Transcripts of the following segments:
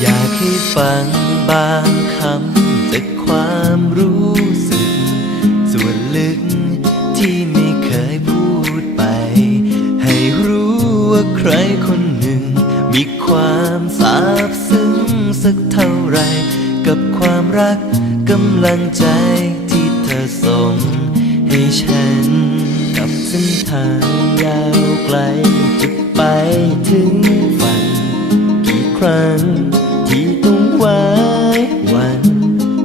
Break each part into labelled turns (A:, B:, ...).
A: อยากให้ฟังบางคำจากความรู้สึก ส่วนลึกที่ไม่เคยพูดไป ให้รู้ว่าใครคน ความซาบซึ้งสักเท่าไร กับความรักกำลังใจที่เธอส่งให้ฉัน กับเส้นทางยาวไกลจะไปถึงฝัน กี่ครั้งที่ต้องไว้วัน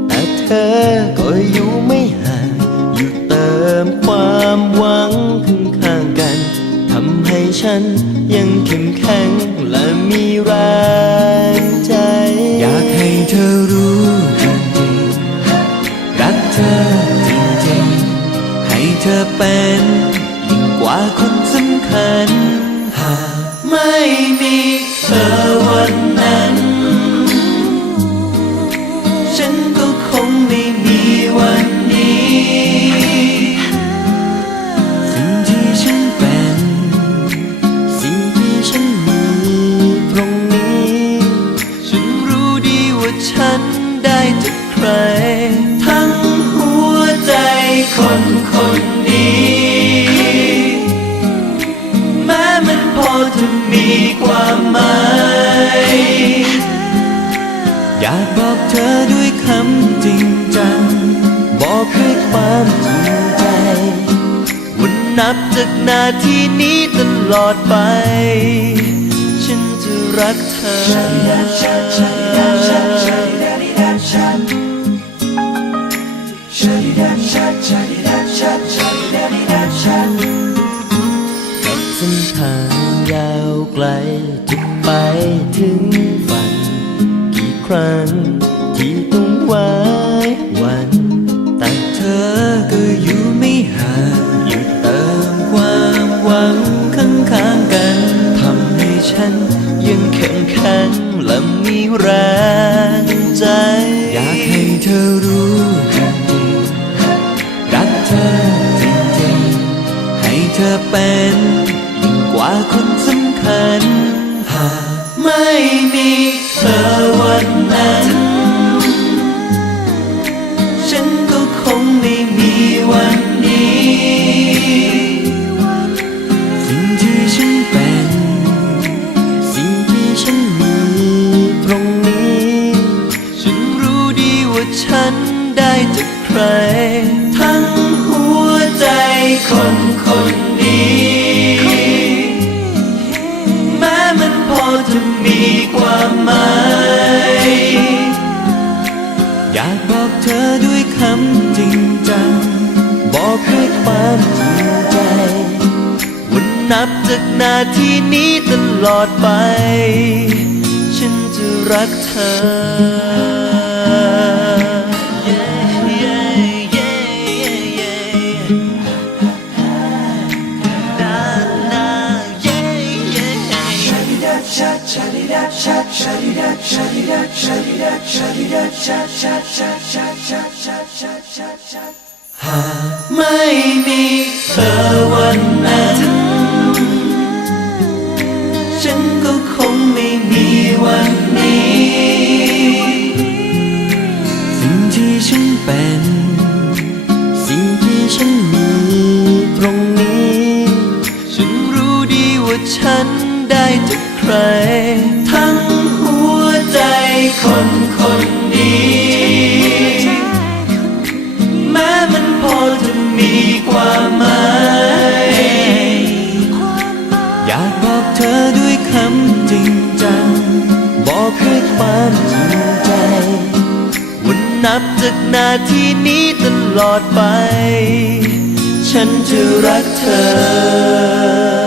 A: แต่เธอก็อยู่ไม่ห่างอยู่เติมความหวังข้างข้างๆกันทำให้ฉันยัง คนสำคัญ หากไม่มีเธอวันนั้น ฉันก็คงไม่มีวันนี้ สิ่งที่ฉันเป็น สิ่งที่ฉันมีตรงนี้ ฉันรู้ดีว่าฉันได้จากใคร ทั้งหัวใจคน หมายอยากบอกเธอด้วยคำจริงจัง บอกด้วยความจริงใจ วันนับจากนาทีนี้ตลอดไป ฉันจะรักเธอกับเส้นทางยาวไกล ถึงฝัน กี่ครั้งที่ต้องไว้วัน แต่เธอก็อยู่ไม่ห่างอยู่เติมความหวังข้างๆกันทำให้ฉันยังเข้มแข็งและมีแรงใจ อยากให้เธอรู้จริงๆรักเธอจริงๆให้เธอเป็นยิ่งกว่าคนสำคัญ หากไม่มีเธอวันนั้น ฉันก็คงไม่มีวันนี้ สิ่งที่ฉันเป็น สิ่งที่ฉันมีตรงนี้ ฉันรู้ดีว่าฉันได้จากใคร ทั้งหัวใจคน ไหม อยากบอกเธอด้วยคำจริงจัง บอกด้วยความจริงใจ วันนับจากนาทีนี้ตลอดไป ฉันจะรักเธอ
B: shad, shad, shad.
A: ไม่มีเธอวันนั้น ฉันก็คงไม่มีวันนี้ สิ่งที่ฉันเป็น สิ่งที่ฉันมีตรงนี้ ฉันรู้ดีว่าฉัน ได้จากใคร ทั้งหัวใจคนคนนี้ แม้มันพอจะมีความหมายอยากบอกเธอด้วยคำจริงจัง บอกด้วยความจริงใจ วันนับจากนาทีนี้ตลอดไป ฉันจะรักเธอ